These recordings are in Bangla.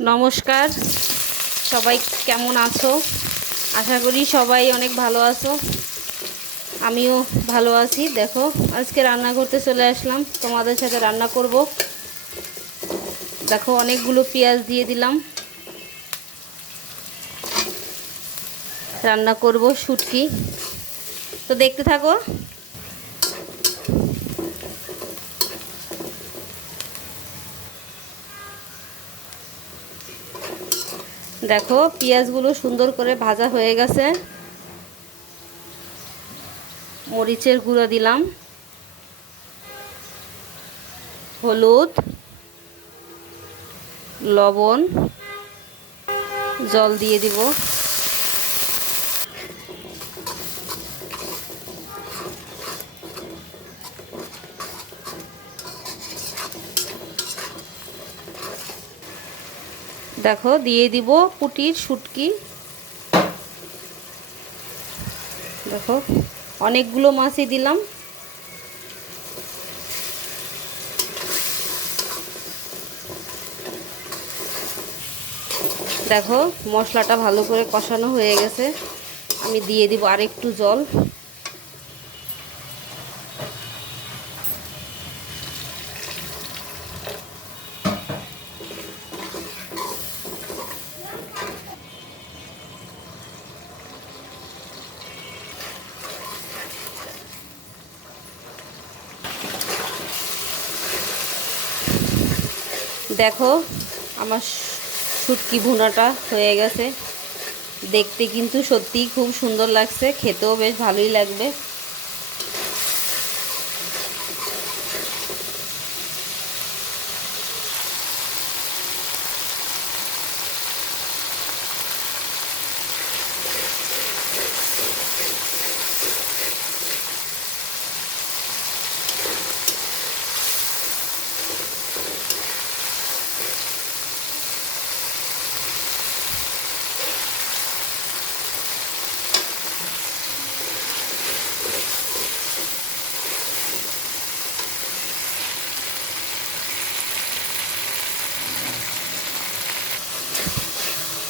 নমস্কার। সবাই কেমন আছো? আশা করি সবাই অনেক ভালো আছো। আমিও ভালো আছি। দেখো, আজকে রান্না করতে চলে আসলাম। তোমাদের সাথে রান্না করব। দেখো, অনেকগুলো পেঁয়াজ দিয়ে দিলাম। রান্না করব শুটকি। তো দেখতে থাকো। দেখো, পেঁয়াজগুলো সুন্দর করে ভাজা হয়ে গেছে। মরিচের গুঁড়ো দিলাম। হলুদ, লবণ, জল দিয়ে দিব। দেখো, দিয়ে দিব পুটির শুটকি। দেখো, অনেকগুলো মাছই দিলাম। দেখো, মশলাটা ভালো করে কষানো হয়ে গেছে। আমি দিয়ে দিব আরেকটু জল। দেখো, আমার শুটকি ভুনাটা হয়ে গেছে। দেখতে কিন্তু সত্যিই খুব সুন্দর লাগছে, খেতেও বেশ ভালোই লাগবে।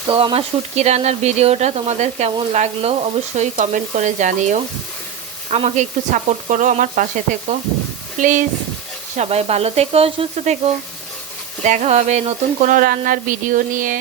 তো আমার শুটকি রান্নার ভিডিওটা তোমাদের কেমন লাগল অবশ্যই কমেন্ট করে জানিও। আমাকে একটু সাপোর্ট করো আমার পাশে থেকো। প্লিজ সবাই ভালো থেকো, সুস্থ থেকো। দেখা হবে নতুন কোনো রান্নার ভিডিও নিয়ে।